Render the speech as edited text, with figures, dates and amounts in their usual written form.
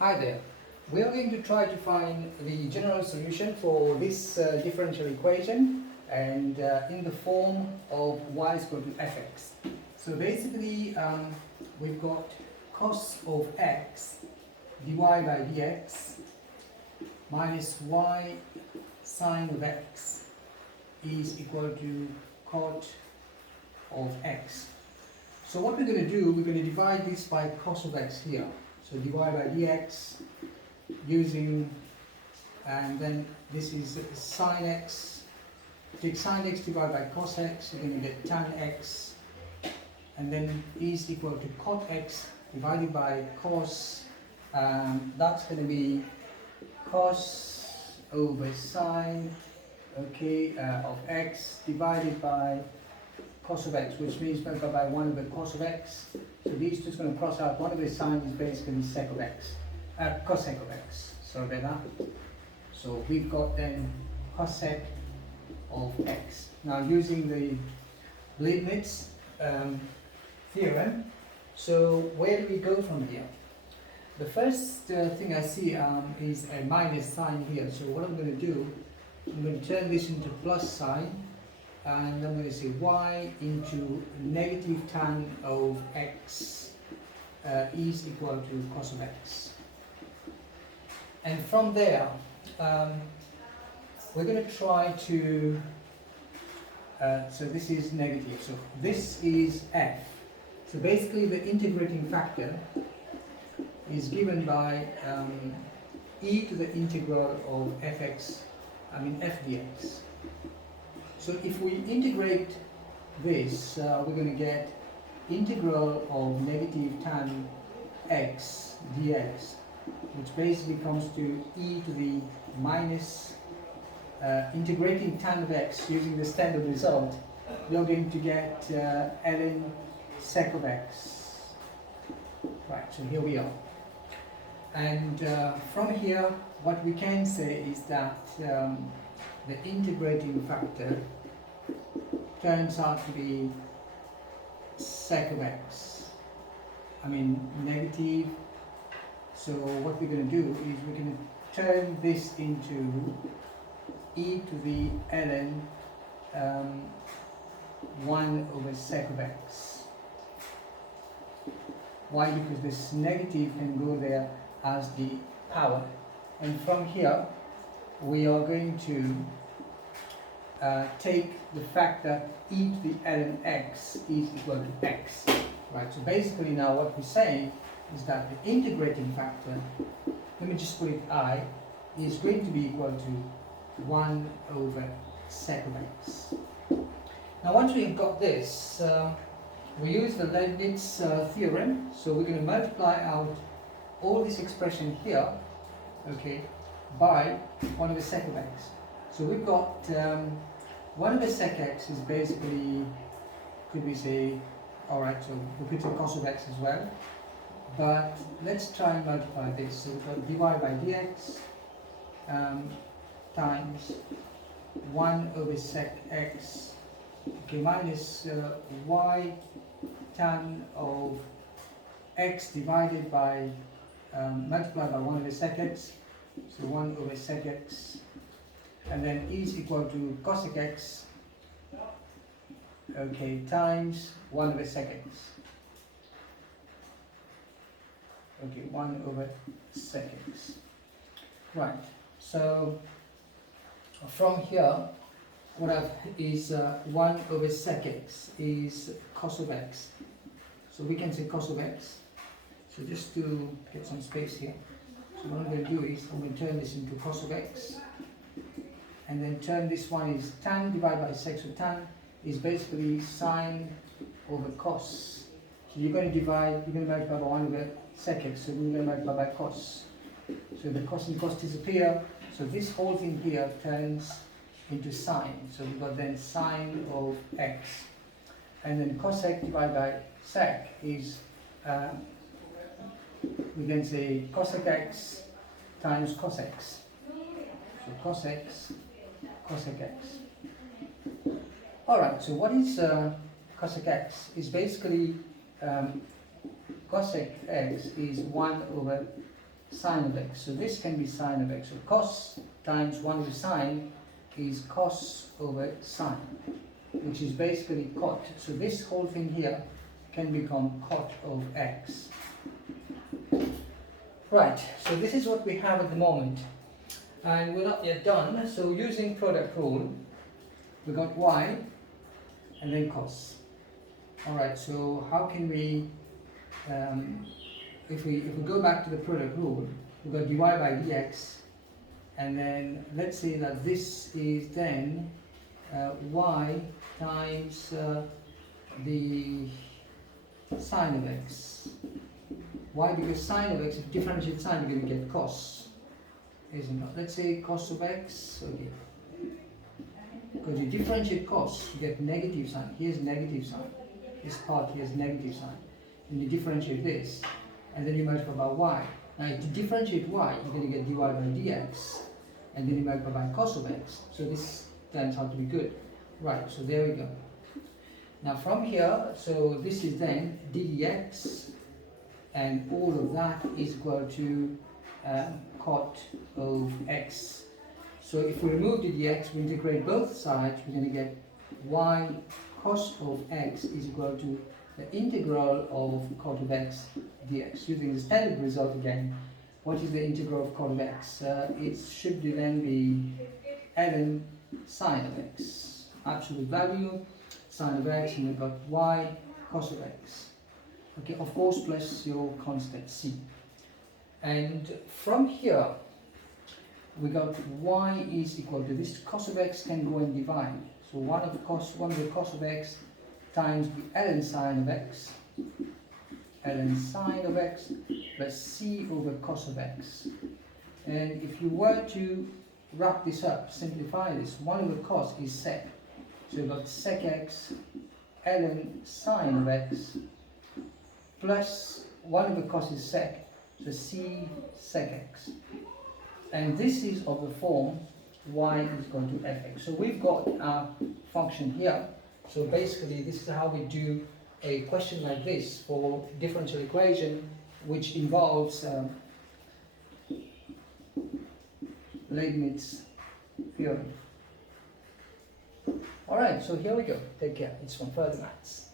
Hi there. We are going to try to find the general solution for this differential equation and in the form of y is equal to fx. So basically we've got cos of x dy by dx minus y sine of x is equal to cot of x. So what we're going to do, we're going to divide this by cos of x here. So dy by dx using, and then this is sine x. Take sine x divided by cos x, you're going to get tan x, and then is equal to cot x divided by cos. That's going to be cos over sine, of x divided by cos of x, which means multiplied by 1 over cos of x. So these two is going to cross out. 1 over sine is basically sec of x, cosec of x. So there that. So we've got then cosec of x. Now using the Leibniz theorem, so where do we go from here? The first thing I see is a minus sign here. So what I'm going to do, I'm going to turn this into plus sign. And I'm going to say y into negative tan of x is equal to cos of x. And from there, we're going to try to, so this is negative, so this is f. So basically the integrating factor is given by e to the integral of f dx. So if we integrate this, we're going to get integral of negative tan x dx, which basically comes to e to the minus, integrating tan of x using the standard result, you're going to get ln sec of x. Right, so here we are. And from here, what we can say is that the integrating factor turns out to be sec of x. Negative. So what we're going to do is we're going to turn this into e to the ln 1 over sec of x. Why? Because this negative can go there as the power. And from here, we are going to take the fact that e to the ln x is equal to x. Right, so basically now what we're saying is that the integrating factor, let me just put it I, is going to be equal to 1 over sec of x. Now once we've got this, we use the Leibniz theorem, so we're going to multiply out all this expression here, by 1 over sec of x. So we've got 1 over sec x is basically, could we say, alright, so we could say cos of x as well. But let's try and multiply this. So we've got dy by dx times 1 over sec x, minus y tan of x divided by, multiplied by 1 over sec x. So 1 over sec x, and then is equal to cosec x, times 1 over sec x. 1 over sec x. Right, so from here, what I've is 1 over sec x is cos of x. So we can say cos of x. So just to get some space here. So what I'm going to do is I'm going to turn this into cos of x, and then turn this one is tan divided by sec. So tan is basically sine over cos. So you're going to divide, you're going to multiply by 1 over sec x, so we're going to multiply by cos. So the cos and cos disappear, so this whole thing here turns into sine. So we've got then sine of x. And then cosec divided by sec is, we can say cosec x times cos x. So cos x, cosec x. Alright, so what is cosec x? Is basically cosec x is 1 over sine of x. So this can be sine of x. So cos times 1 over sine is cos over sine, which is basically cot. So this whole thing here can become cot of x. Right, so this is what we have at the moment. And we're not yet done. So using product rule, we got y and then cos. Alright, so how can we, if we go back to the product rule, we've got dy by dx, and then let's say that this is then y times the sine of x. Why? Because sine of x, if you differentiate sine, you're going to get cos, isn't it? Let's say cos of x, okay. Because you differentiate cos, you get negative sign. Here's negative sign. This part here is negative sign. And you differentiate this, and then you multiply by y. Now, to differentiate y, you're going to get dy by dx, and then you multiply by cos of x. So this turns out to be good. Right, so there we go. Now from here, so this is then ddx, and all of that is equal to cot of x. So if we remove the dx, we integrate both sides, we're going to get y cos of x is equal to the integral of cot of x dx. Using the standard result again, what is the integral of cot of x? It should then be ln sine of x. Absolute value, sine of x, and we've got y cos of x. Okay, of course, plus your constant c. And from here, we got y is equal to this cos of x can go and divide. So 1 of the cos of x times the ln sine of x, ln sine of x plus c over cos of x. And if you were to wrap this up, simplify this, 1 over cos is sec. So you've got sec x ln sine of x plus 1 over cos is sec, so c sec x. And this is of the form y is equal to fx. So we've got our function here. So basically this is how we do a question like this for differential equation which involves Leibniz theorem. Alright, so here we go. Take care. It's from Further Maths.